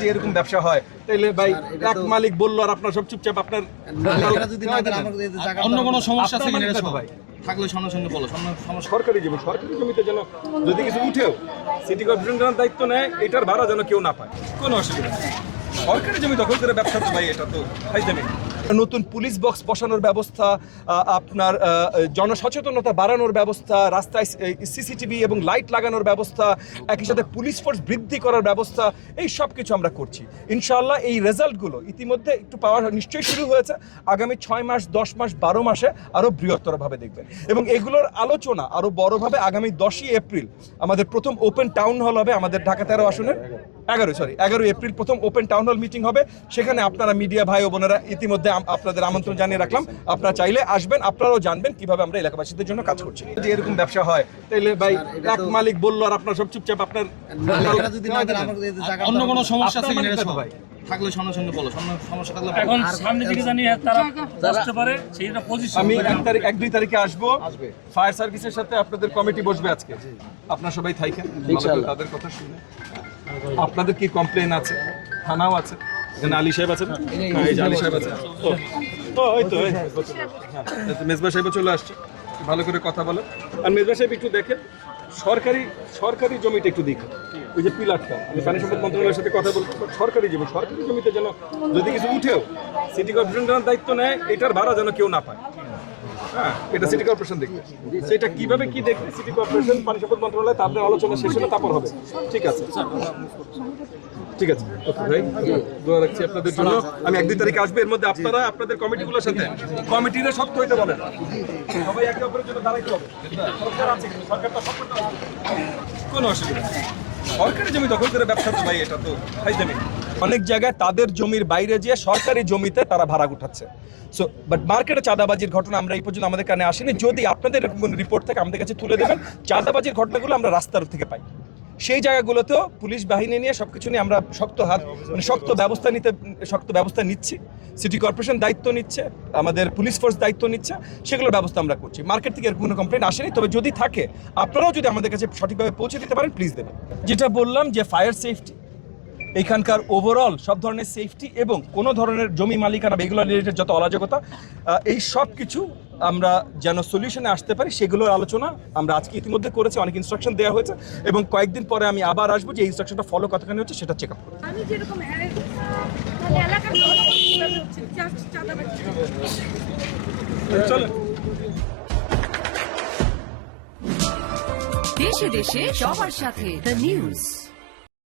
যে এরকম ব্যবসা হয় তাহলে ভাই এক মালিক বললো আর আপনার সব চুপচাপ আপনার অন্য কোনো সমস্যা আছে আপনার কিনা মালিক ভাই থাকলে সামনে সামনে বলো সমস্যা সরকারি জমিতে যেন যদি কিছু উঠেও সিটি কর্পোরেশনের দায়িত্ব নেয় এটার ভাড়া যেন কেউ না পায় কোনো অসুবিধা নেই। সরকারি জমি দখল করে ব্যবসা তো ভাই এটা তো ফাইজলামি। নতুন পুলিশ বক্স বসানোর ব্যবস্থা, আপনার জনসচেতনতা বাড়ানোর ব্যবস্থা, রাস্তায় সিসিটিভি এবং লাইট লাগানোর ব্যবস্থা, একই সাথে পুলিশ ফোর্স বৃদ্ধি করার ব্যবস্থা, এই সব কিছু আমরা করছি। ইনশাআল্লাহ এই রেজাল্টগুলো ইতিমধ্যে একটু পাওয়া নিশ্চয়ই শুরু হয়েছে, আগামী 6 মাস 10 মাস 12 মাসে আরও বৃহত্তরভাবে দেখবেন এবং এগুলোর আলোচনা আরও বড়ভাবে আগামী 10ই এপ্রিল আমাদের প্রথম ওপেন টাউন হল হবে আমাদের ঢাকা 13 আসনের 11 এপ্রিল প্রথম ওপেন টাউন হল মিটিং হবে। সেখানে আপনারা মিডিয়া ভাই ও বোনেরা ইতিমধ্যে আপনাদের আমন্ত্রণ জানিয়ে রাখলাম, আপনারা চাইলে আসবেন, আপনারাও জানবেন কিভাবে আমরা এলাকাবাসীদের জন্য কাজ করছি। যে এরকম ব্যবসা হয় তাহলে ভাই এক মালিক বললো আর আপনার সব চুপচাপ আপনার অন্য কোনো সমস্যা আছে আপনার কিনা মালিক ভাই থাকলে সামনে সামনে বলো সমস্যা থাকলে এখন সামনে থেকে জানি তারা বসতে পারে সেইটা পজিশন। আমি 1 2 তারিখে আসবো, ফায়ার সার্ভিসের সাথে আপনাদের কমিটি বসবে আজকে, আপনারা সবাই থাকেন তাদের কথা শুনে। আপনাদের কি কমপ্লেন আছে? থানাও আছে, এখানে আলী সাহেব আছেন, এই যে আলী সাহেব আছে, ওই তো হ্যাঁ মেজবা সাহেব চলে আসছে, ভালো করে কথা বলেন। আর মেজবা সাহেব একটু দেখেন সরকারি জমিটা একটু দেখুন, ওই যে পিলারটা আমি পানি সম্পদ মন্ত্রণালয়ের সাথে কথা বলছি, সরকারি জমিতে যেন যদি কিছু উঠেও সিটি কর্পোরেশনের দায়িত্ব নেয় এটার ভাড়া যেন কেউ না পায়। হ্যাঁ, এটা সিটি কর্পোরেশন দেখবে, সেটা কিভাবে কি দেখবে সিটি কর্পোরেশন পানি সম্পদ মন্ত্রণালয় তাদের আলোচনা শেষ হলে তারপর হবে। ঠিক আছে ওকে ভাই, দোয়া রাখছি আপনাদের জন্য। আমি 1 2 তারিখে আসবো, এর মধ্যে আপনারা আপনাদের কমিটিগুলোর সাথে কমিটিরা শক্ত হইতে বলেন, সবাই একে অপরের জন্য দাঁড়াইতে হবে। সরকার আছে কিন্তু সরকারটা সাপোর্ট করে, কোনো অসুবিধা নেই। সরকারি জমি দখল করে ব্যবসা তো ভাই এটা তো ফাইজলামি। অনেক জায়গায় তাদের জমির বাইরে যেয়ে সরকারি জমিতে তারা ভাড়া উঠাচ্ছে। সো বাট মার্কেটে চাঁদাবাজির ঘটনা আমরা এই পর্যন্ত আমাদের কানে আসেনি। যদি আপনাদের এরকম কোনো রিপোর্ট থাকে আমাদের কাছে তুলে দেবেন। চাঁদাবাজির ঘটনাগুলো আমরা রাস্তার থেকে পাই, সেই জায়গাগুলোতেও পুলিশ বাহিনী নিয়ে সবকিছু নিয়ে আমরা শক্ত ব্যবস্থা নিচ্ছি। সিটি কর্পোরেশন দায়িত্ব নিচ্ছে, আমাদের পুলিশ ফোর্স দায়িত্ব নিচ্ছে, সেগুলোর ব্যবস্থা আমরা করছি। মার্কেট থেকে এরকম কোনো কমপ্লেন আসেনি, তবে যদি থাকে আপনারাও যদি আমাদের কাছে সঠিকভাবে পৌঁছে দিতে পারেন প্লিজ দেবেন। যেটা বললাম যে ফায়ার সেফটি, এইখানকার ওভারঅল সব ধরনের সেফটি এবং কোনো ধরনের জমি মালিকানা বা এগুলো রিলেটেড যত অরাজকতা, এই সব কিছু আমরা যেন সলিউশনে আসতে পারি সেগুলোর আলোচনা আমরা আজকে ইতিমধ্যে করেছি, অনেক ইনস্ট্রাকশন দেওয়া হয়েছে এবং কয়েকদিন পরে আমি আবার আসবো যে ইনস্ট্রাকশনটা ফলো কতখানি হচ্ছে সেটা চেক আপ করবো। আমি যেরকম এলাকার চলো দেশে দেশে সবার সাথে দ্য নিউজ।